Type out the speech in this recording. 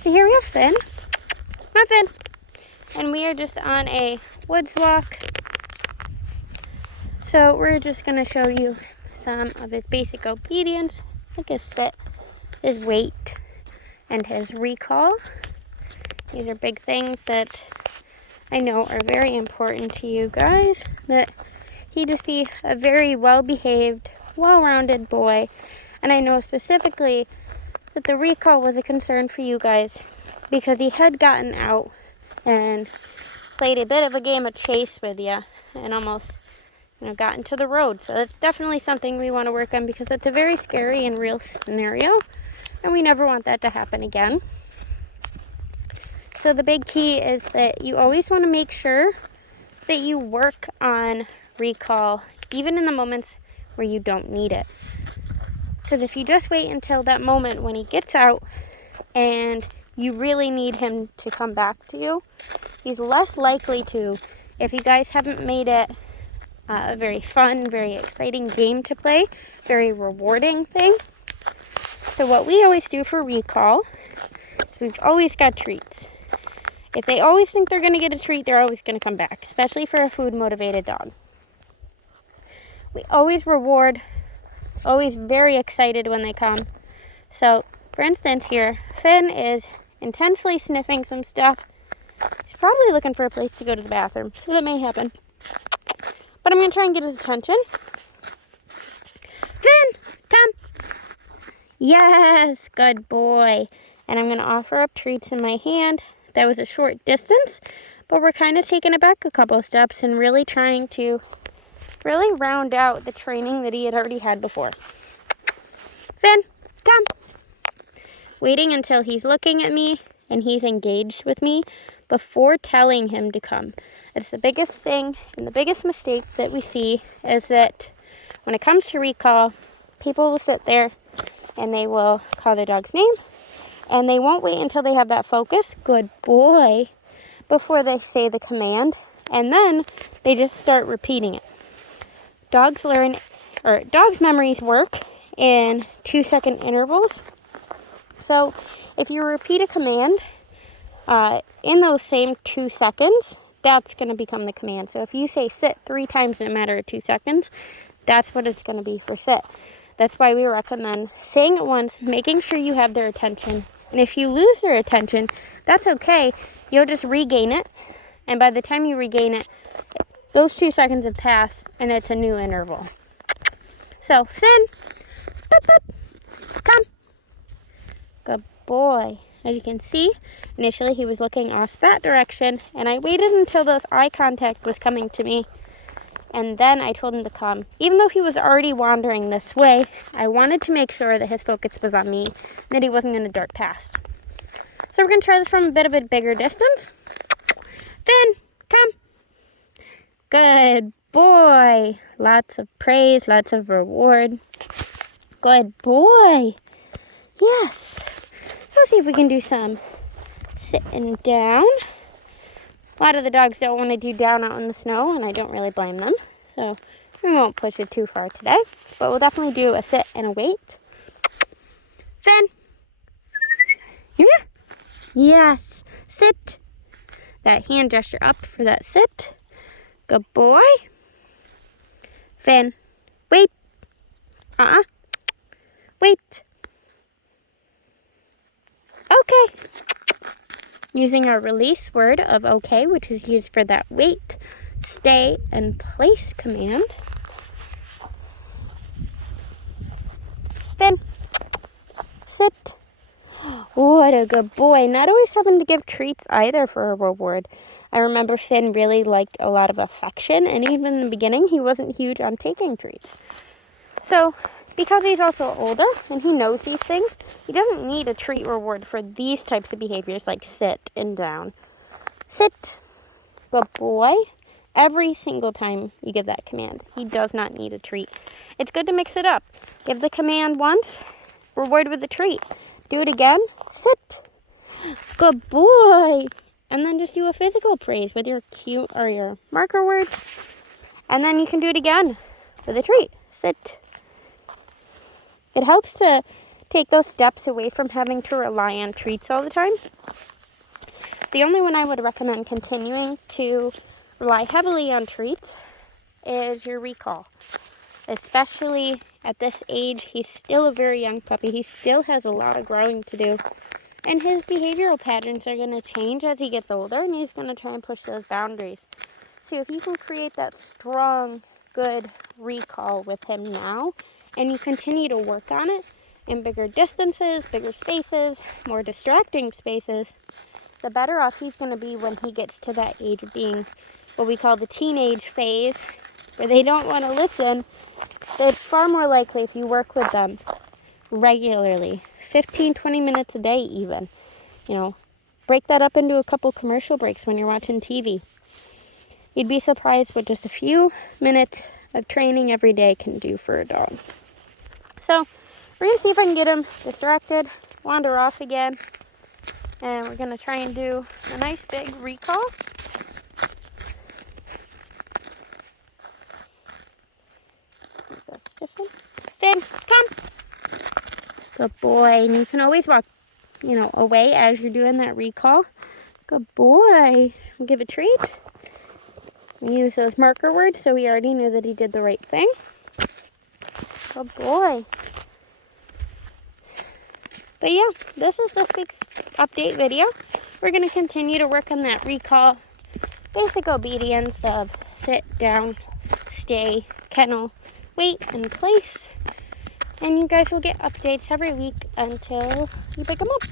So here we have Finn. Not Finn. And we are just on a woods walk. So we're just going to show you some of his basic obedience, like his sit, his wait, and his recall. These are big things that I know are very important to you guys, that he just be a very well-behaved, well-rounded boy. And I know specifically that the recall was a concern for you guys because he had gotten out and played a bit of a game of chase with you and almost got into the road. So that's definitely something we want to work on because it's a very scary and real scenario, and we never want that to happen again. So the big key is that you always want to make sure that you work on recall, even in the moments where you don't need it. Because if you just wait until that moment when he gets out and you really need him to come back to you, he's less likely to. If you guys haven't made it a very fun, very exciting game to play, very rewarding thing. So what we always do for recall is we've always got treats. If they always think they're going to get a treat, they're always going to come back, especially for a food-motivated dog. We always reward, always very excited when they come. So, for instance here, Finn is intensely sniffing some stuff. He's probably looking for a place to go to the bathroom, so that may happen. But I'm going to try and get his attention. Finn, come. Yes, good boy. And I'm going to offer up treats in my hand. That was a short distance, but we're kind of taking it back a couple of steps and really trying to really round out the training that he had already had before. Finn, come. Waiting until he's looking at me and he's engaged with me before telling him to come. It's the biggest thing and the biggest mistake that we see is that when it comes to recall, people will sit there and they will call their dog's name and they won't wait until they have that focus, good boy, before they say the command, and then they just start repeating it. Dogs memories work in 2-second intervals. So if you repeat a command in those same 2 seconds, that's going to become the command. So if you say sit 3 times in a matter of 2 seconds, that's what it's going to be for sit. That's why we recommend saying it once, making sure you have their attention. And if you lose their attention, that's okay. You'll just regain it. And by the time you regain it, those 2 seconds have passed and it's a new interval. So, Finn, boop, boop, come. Good boy. As you can see, initially he was looking off that direction, and I waited until the eye contact was coming to me, and then I told him to come. Even though he was already wandering this way, I wanted to make sure that his focus was on me, and that he wasn't going to dart past. So we're going to try this from a bit of a bigger distance. Finn, come. Good boy. Lots of praise, lots of reward. Good boy. Yes. Let's see if we can do some sitting down. A lot of the dogs don't want to do down out in the snow, and I don't really blame them. So we won't push it too far today, but we'll definitely do a sit and a wait. Finn. Here. Yes. Sit. That hand gesture up for that sit. Good boy. Finn. Wait. Wait. Okay. Using our release word of okay, which is used for that wait, stay, and place command. Finn. Sit. What a good boy. Not always having to give treats either for a reward. I remember Finn really liked a lot of affection, and even in the beginning, he wasn't huge on taking treats. So, because he's also older and he knows these things, he doesn't need a treat reward for these types of behaviors like sit and down. Sit. Good boy. Every single time you give that command, he does not need a treat. It's good to mix it up. Give the command once, reward with a treat. Do it again. Sit. Good boy. And then just do a physical praise with your cue or your marker words. And then you can do it again with a treat. Sit. It helps to take those steps away from having to rely on treats all the time. The only one I would recommend continuing to rely heavily on treats is your recall. Especially at this age, he's still a very young puppy. He still has a lot of growing to do. And his behavioral patterns are going to change as he gets older, and he's going to try and push those boundaries. So if you can create that strong, good recall with him now, and you continue to work on it in bigger distances, bigger spaces, more distracting spaces, the better off he's going to be when he gets to that age of being what we call the teenage phase, where they don't want to listen. So it's far more likely if you work with them regularly, 15, 20 minutes a day even. You know, break that up into a couple commercial breaks when you're watching TV. You'd be surprised what just a few minutes of training every day can do for a dog. So we're going to see if I can get him distracted, wander off again, and we're going to try and do a nice big recall. Stiffen. Finn, come. Good boy. And you can always walk, away as you're doing that recall. Good boy. We'll give a treat. We use those marker words so we already knew that he did the right thing. Good boy. But yeah, this is this week's update video. We're going to continue to work on that recall. Basic obedience of sit, down, stay, kennel, wait, and place. And you guys will get updates every week until you pick them up.